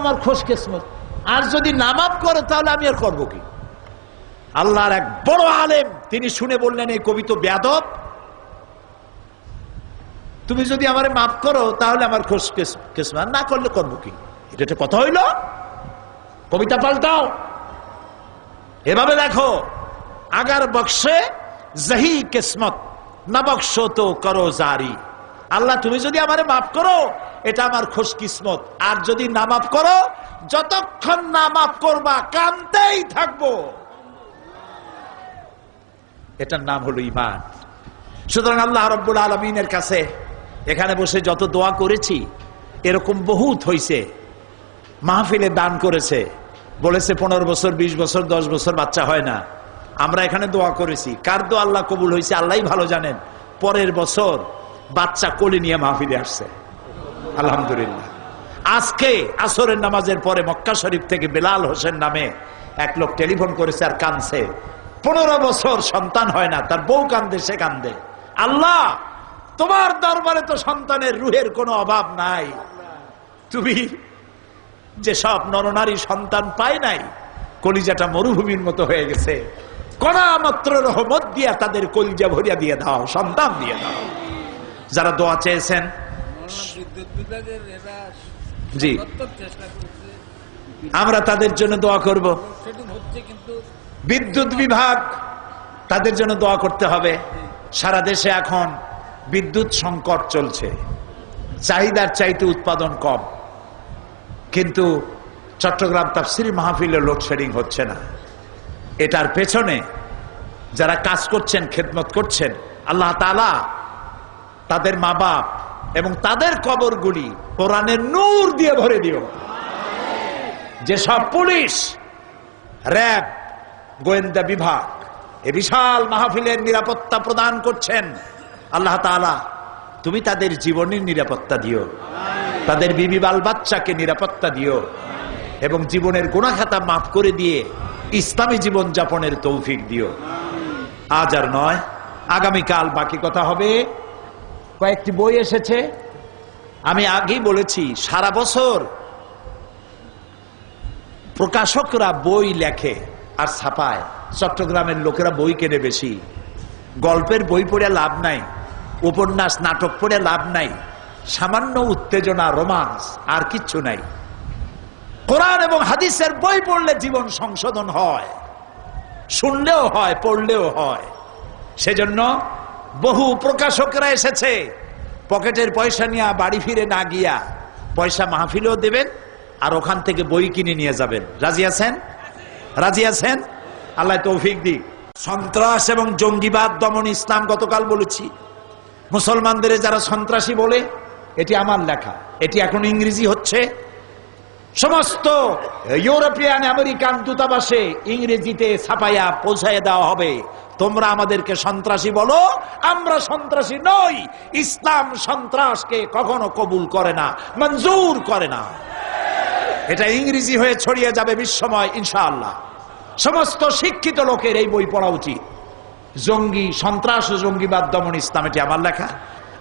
আমার খোশ কিসমত। আর যদি না মাফ করে তাহলে আমি আর করবো কি? আল্লাহর এক বড় আলেম তিনি শুনে বললেন, এই কবি তো বেয়াদব, তুমি যদি আমারে মাফ করো তাহলে আমার খোশ কিসমত, না করলে করবো কি? এটা একটা কথা হইল? কবিতা পাল্টাও, এভাবে দেখো, আগার বক্সে জহি কিসমত না বক্সো তো করো জারি। আল্লাহ তুমি যদি আমারে মাফ করো এটা আমার খুশ কিসমত, আর যদি না মাফ করো যতক্ষণ না মাফ করবা কাঁদতেই থাকবো। এটার নাম হলো ঈমান। সুতরাং আল্লাহ রাব্বুল আলামিনের কাছে এখানে বসে যত দোয়া করেছি এরকম বহুত হইছে, মাহফিলে দান করেছে, বলেছে 15 বছর 20 বছর 10 বছর বাচ্চা হয় না, আমরা এখানে দোয়া করেছি, কার দোয়া আল্লাহ কবুল হয়েছে আল্লাহই ভালো জানেন। পরের বছর বাচ্চা কোলে নিয়ে মাহফিলে আসছে, আলহামদুলিল্লাহ। আজকে আসরের নামাজের পরে মক্কা শরীফ থেকে বেলাল হোসেন নামে এক লোক টেলিফোন করেছে আর কাঁদছে, 15 বছর সন্তান হয় না, তার বউ কান্দে, সে কান্দে। আল্লাহ তোমার দরবারে তো সন্তানের রুহের কোনো অভাব নাই, তুমি যে সব নরনারী সন্তান পায় নাই, কলিজাটা মরুভূমির মতো হয়ে গেছে, কণা মাত্র রহমত দিয়া তাদের কলিজা ভরিয়া দিয়ে দাও, সন্তান দিয়ে দাও। যারা দোয়া চেয়েছেন, জি আমরা তাদের জন্য দোয়া করব। বিদ্যুৎ বিভাগ, তাদের জন্য দোয়া করতে হবে। সারা দেশে এখন বিদ্যুৎ সংকট চলছে, চাহিদার চাইতে উৎপাদন কম, কিন্তু চট্টগ্রাম তাফসীর মাহফিলে লোডশেডিং হচ্ছে না। এটার পেছনে যারা কাজ করছেন, খেদমত করছেন, আল্লাহ তাআলা তাদের মা বাপ এবং তাদের কবরগুলি কোরআনের নূর দিয়ে ভরে দিও। যেসব পুলিশ, র‍্যাব, গোয়েন্দা বিভাগ এই বিশাল মাহফিলের নিরাপত্তা প্রদান করছেন, আল্লাহ তাআলা তুমি তাদের জীবনের নিরাপত্তা দিও, তাদের বিবি বাল বাচ্চাকে নিরাপত্তা দিও, এবং জীবনের গুনাহ খাতা মাফ করে দিয়ে ইসলামী জীবন যাপনের তৌফিক দিও। আজ আর নয়, আগামীকাল বাকি কথা হবে। কয়েকটি বই এসেছে, আমি আগেই বলেছি সারা বছর প্রকাশকরা বই লেখে আর ছাপায়, চট্টগ্রামের লোকেরা বই কেনে বেশি। গল্পের বই পড়ে লাভ নাই, উপন্যাস নাটক পড়ে লাভ নাই, সামান্য উত্তেজনা রোমান্স আর কিচ্ছু নাই। কোরআন এবং হাদিসের বই পড়লে জীবন সংশোধন হয়, শুনলেও হয়, পড়লেও হয়। সেজন্য বহু প্রকাশকরা এসেছে, পকেটের পয়সা নিয়ে বাড়ি ফিরে না গিয়া পয়সা মাহফিলেও দেবেন আর ওখান থেকে বই কিনে নিয়ে যাবেন। রাজি আছেন? রাজি আছেন? আল্লাহ তৌফিক দিক। সন্ত্রাস এবং জঙ্গিবাদ দমন ইসলাম, গতকাল বলেছি, মুসলমানদের যারা সন্ত্রাসী বলে, এটি আমার লেখা, এটি এখন ইংরেজি হচ্ছে, সমস্ত ইউরোপিয়ান আমেরিকান দূতাবাসে ইংরেজিতে ছাপাইয়া পৌঁছায় দেওয়া হবে, তোমরা আমাদেরকে সন্ত্রাসী বলো, আমরা সন্ত্রাসী নই। ইসলাম সন্ত্রাসকে কখনো কবুল করে না, মঞ্জুর করে না। এটা ইংরেজি হয়ে ছড়িয়ে যাবে বিশ্বময় ইনশাআল্লাহ। সমস্ত শিক্ষিত লোকের এই বই পড়া উচিত। জঙ্গি, সন্ত্রাস ও জঙ্গিবাদ দমন ইসলাম, এটি আমার লেখা।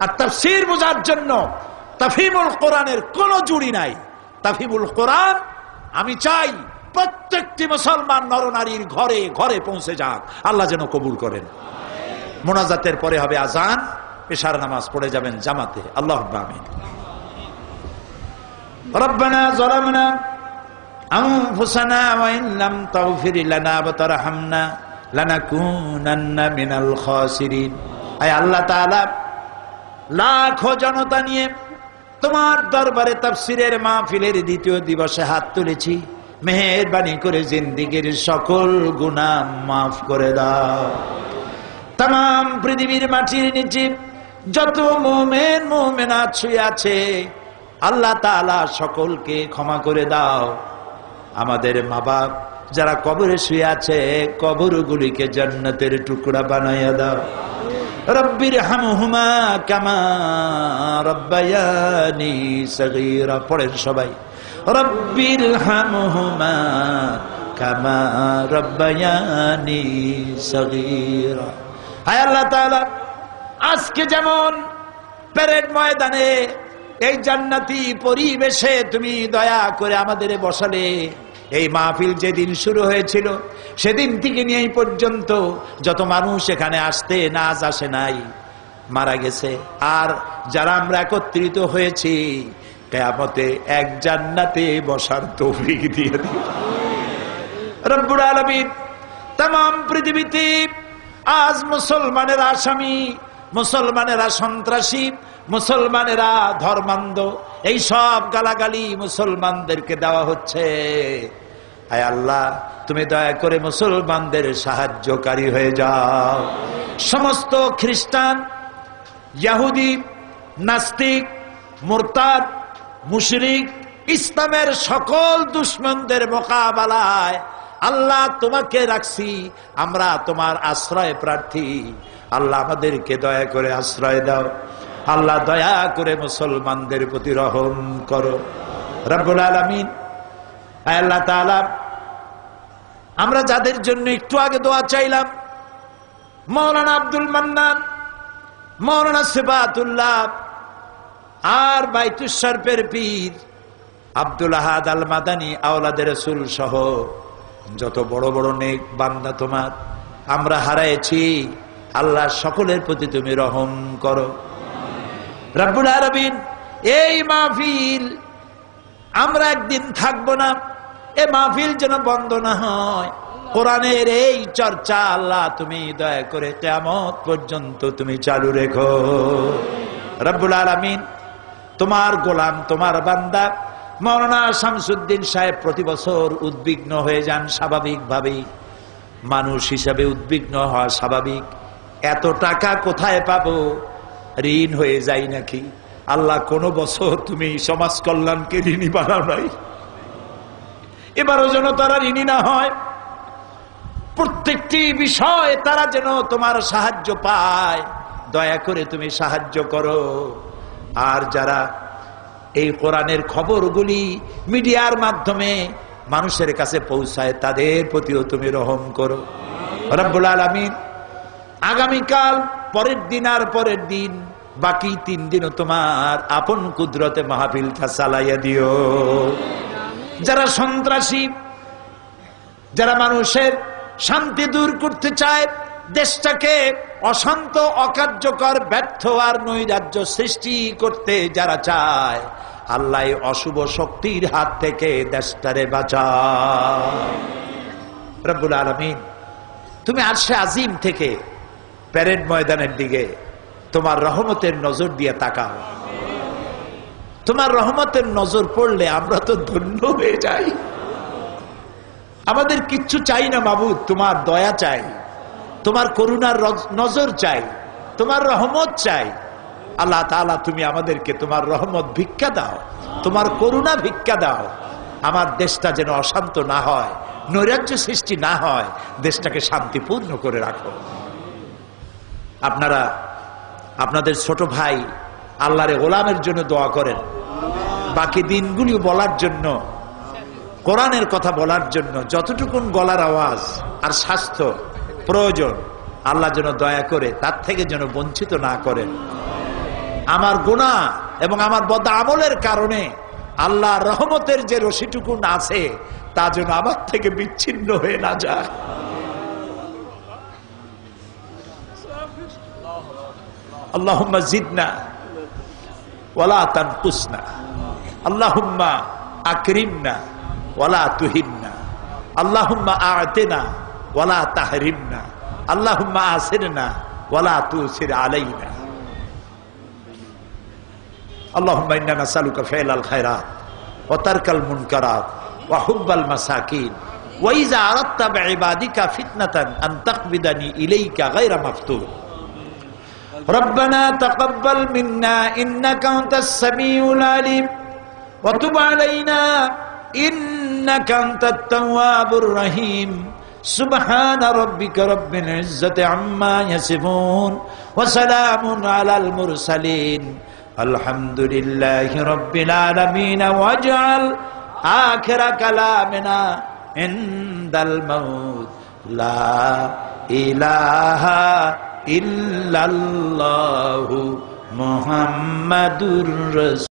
আর তাফসীর বোঝার জন্য তাফহিমুল কোরআনের কোনো জুড়ি নাই। তাফহিমুল কোরআন আমি চাই প্রত্যেকটি মুসলমান নরনারীর ঘরে ঘরে পৌঁছে যাক, আল্লাহ যেন কবুল করেন। মোনাজাতের পরে হবে আজান, পেশার নামাজ পড়ে যাবেন জামাতে। আল্লাহুম্মা আমিন। রব্বানা যালামনা আনফুসানা ওয়া ইন লাম তাগফির লানা ওয়া তারহামনা লানাকুনান্না মিনাল খাসিরিন। আয় আল্লাহ তাআলা, লাখো জনতা নিয়ে তোমার দরবারে তাফসীরের মাহফিলের দ্বিতীয় দিবসে হাত তুলেছি, মেহেরবানি করে জিন্দেগীর সকল গুনাহ মাফ করে দাও। तमाम পৃথিবীর মাটির নিচে যত মুমিন মুমিনাত শুয়ে আছে, আল্লাহ তাআলা সকলকে ক্ষমা করে দাও। আমাদের মা বাপ যারা কবরে শুয়ে আছে, কবরগুলিকে জান্নাতের টুকরা বানাইয়া দাও। রব্বির হামহুমা কামা রব্বায়ানি সগীরা। পড়েন সবাই, রব্বির হামহুমা কামা রব্বায়ানি সগীরা। হায় আল্লাহ তাআলা, আজকে যেমন প্যারেড ময়দানে এই জান্নাতি পরিবেশে তুমি দয়া করে আমাদের বসালে। এই মাহফিল যেদিন শুরু হয়েছিল সেদিন থেকে নিয়ে এই পর্যন্ত যত মানুষ এখানে আসতে না আসে নাই, মারা গেছে, আর যারা আমরা একত্রিত হয়েছি, কিয়ামতে এক জান্নাতে বসার তৌফিক দিয়ে দিও রব্বুল আলামিন। तमाम পৃথিবীতে আজ মুসলমানেরা আসামি, মুসলমানেরা সন্ত্রাসী, মুসলমানেরা ধর্মান্ধ, এই সব গালাগালি মুসলমানদেরকে দেওয়া হচ্ছে। আয় আল্লাহ, তুমি দয়া করে মুসলমানদের সাহায্যকারী হয়ে যাও। সমস্ত খ্রিস্টান, ইহুদি, নাস্তিক, মুরতাদ, মুশরিক, ইসলামের সকল দুশমনদের মোকাবেলায় আল্লাহ তোমাকে রাখছি, আমরা তোমার আশ্রয় প্রার্থী। আল্লাহ আমাদেরকে দয়া করে আশ্রয় দাও। আল্লাহ দয়া করে মুসলমানদের প্রতি রহম করো রব্বুল আলামিন। আল্লাহ তাআলা, আমরা যাদের জন্য একটু আগে দোয়া চাইলাম, মাওলানা আব্দুল মান্নান, মাওলানা সিফাতুল্লাহ, আর বাইতুশ শরফের পীর আব্দুল আহাদ আল মাদানী আওলাদে রাসূল সহ যত বড় বড় নেক বান্দা তোমার আমরা হারাইছি, আল্লাহ সকলের প্রতি তুমি রহম করো রব্বুল আলামিন। এই মাহফিল আমরা একদিন থাকবো না, এই মাহফিল যেন বন্ধ না হয়। কোরআনের এই চর্চা আল্লাহ তুমি দয়া করে কিয়ামত পর্যন্ত তুমি চালু রেখো রব্বুল আলামিন। তোমার গোলাম, তোমার বান্দা মাওলানা শামসুদ্দিন সাহেব প্রতি বছর উদ্বিগ্ন হয়ে যান, স্বাভাবিকভাবেই মানুষ হিসাবে উদ্বিগ্ন হওয়া স্বাভাবিক। এত টাকা কোথায় পাবো, ঋণ হয়ে যায় নাকি? আল্লাহ, কোন বছর তুমি সমাজ কল্যাণকে ঋণী বানাও নাই, এবারও যেন তারা ঋণী না হয়। প্রত্যেকটি বিষয়ে তারা যেন তোমার সাহায্য পায়, দয়া করে তুমি সাহায্য করো। আর যারা এই কোরআনের খবরগুলি মিডিয়ার মাধ্যমে মানুষের কাছে পৌঁছায়, তাদের প্রতিও তুমি রহম করো রব্বুল আলামিন। আগামীকাল, পরের দিন আর পরের দিন, বাকি 3 দিনও তোমার আপন কুদরতে মাহফিলটা চালাইয়া দিও। যারা সন্ত্রাসী, যারা মানুষের শান্তি দূর করতে চায়, দেশটাকে অশান্ত, অকার্যকর, ব্যর্থ আর নৈরাজ্য সৃষ্টি করতে যারা চায়, আল্লাহ অশুভ শক্তির হাত থেকে দেশটারে বাঁচাও রব্বুল আলামিন। তুমি আরশে আজিম থেকে প্যারেড ময়দানের দিকে তোমার রহমতের নজর দিয়ে তাকাও। তোমার রহমতের নজর পড়লে আমরা তো ধন্য হয়ে যাই। আমাদের কিচ্ছু চাই না মাবুদ, তোমার দয়া চাই, তোমার করুণার নজর চাই, তোমার রহমত চাই। আল্লাহ তাআলা, তুমি আমাদেরকে তোমার রহমত ভিক্ষা দাও, তোমার করুণা ভিক্ষা দাও। আমার দেশটা যেন অশান্ত না হয়, নৈরাজ্য সৃষ্টি না হয়, দেশটাকে শান্তিপূর্ণ করে রাখো। আপনারা আপনাদের ছোট ভাই আল্লাহর গোলামের জন্য দোয়া করেন, বাকি দিনগুলি বলার জন্য, কোরআনের কথা বলার জন্য যতটুকুন গলার আওয়াজ আর স্বাস্থ্য প্রয়োজন, আল্লাহ যেন দয়া করে তার থেকে যেন বঞ্চিত না করেন। আমার গুনাহ এবং আমার বদ আমলের কারণে আল্লাহ রহমতের যে রশিটুকুন আছে তা যেন আমার থেকে বিচ্ছিন্ন হয়ে না যায়। আল্লাহুম্মা জিদনা ওয়ালা তানকুসনা, আল্লাহুম্মা আকরিমনা ওয়ালা তুহিননা, আল্লাহুম্মা আ'তিনা ওয়ালা তাহরিমনা, আল্লাহুম্মা আসিরনা ওয়ালা তুসির আলাইনা। আল্লাহুম্মা ইন্না নাসআলুকা ফি'লাল খায়রাত ওয়া তারকাল মুনকারাত ওয়া হুব্বাল মাসাকিন ওয়া ইযা আরাদতা বিইবাদিকা ফিতনাতান আন তাকবিদানি ইলাইকা গায়রা মাফতুন। ربنا تقبل منا إنك أنت السميع العليم وتب علينا إنك أنت التواب الرحيم سبحان ربك رب العزة عما يصفون وسلام على المرسلين الحمد لله رب العالمين واجعل آخر كلامنا عند الموت لا إله ইল্লাল্লাহু মুহাম্মাদুর রাসূল।